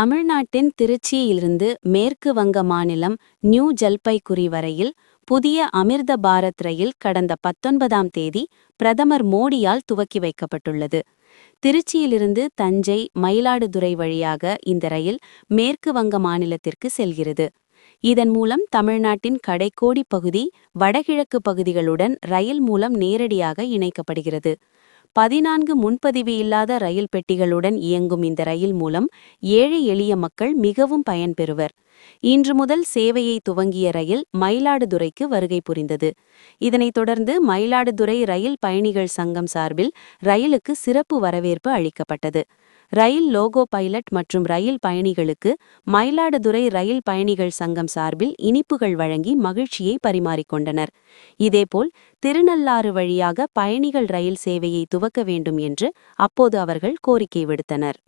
தமிழ்நாட்டின் திருச்சியிலிருந்து மேற்கு வங்க மாநிலம் நியூ ஜல்பைகுரி வரையில் புதிய அமிர்த பாரத் ரயில் கடந்த 19ஆம் தேதி பிரதமர் மோடியால் துவக்கி வைக்கப்பட்டுள்ளது. திருச்சியிலிருந்து தஞ்சை, மயிலாடுதுறை வழியாக இந்த ரயில் மேற்கு வங்க மாநிலத்திற்கு செல்கிறது. இதன் மூலம் தமிழ்நாட்டின் கடைக்கோடி பகுதி, வடகிழக்கு பகுதிகளுடன் ரயில் மூலம் நேரடியாக இணைக்கப்படுகிறது. 14 முன்பதிவு இல்லாத ரயில் பெட்டிகளுடன் இயங்கும் இந்த ரயில் மூலம் ஏழை எளிய மக்கள் மிகவும் பயன்பெறுவர். இன்று முதல் சேவையை துவங்கிய ரயில் மயிலாடுதுறைக்கு வருகை புரிந்தது. இதனைத் தொடர்ந்து மயிலாடுதுறை ரயில் பயணிகள் சங்கம் சார்பில் ரயிலுக்கு சிறப்பு வரவேற்பு அளிக்கப்பட்டது. ரயில் லோகோ பைலட் மற்றும் ரயில் பயணிகளுக்கு மயிலாடுதுறை ரயில் பயணிகள் சங்கம் சார்பில் இனிப்புகள் வழங்கி மகிழ்ச்சியை பரிமாறிக்கொண்டனர். இதேபோல் திருநள்ளாறு வழியாக பயணிகள் ரயில் சேவையை துவக்க வேண்டும் என்று அப்போது அவர்கள் கோரிக்கை விடுத்தனர்.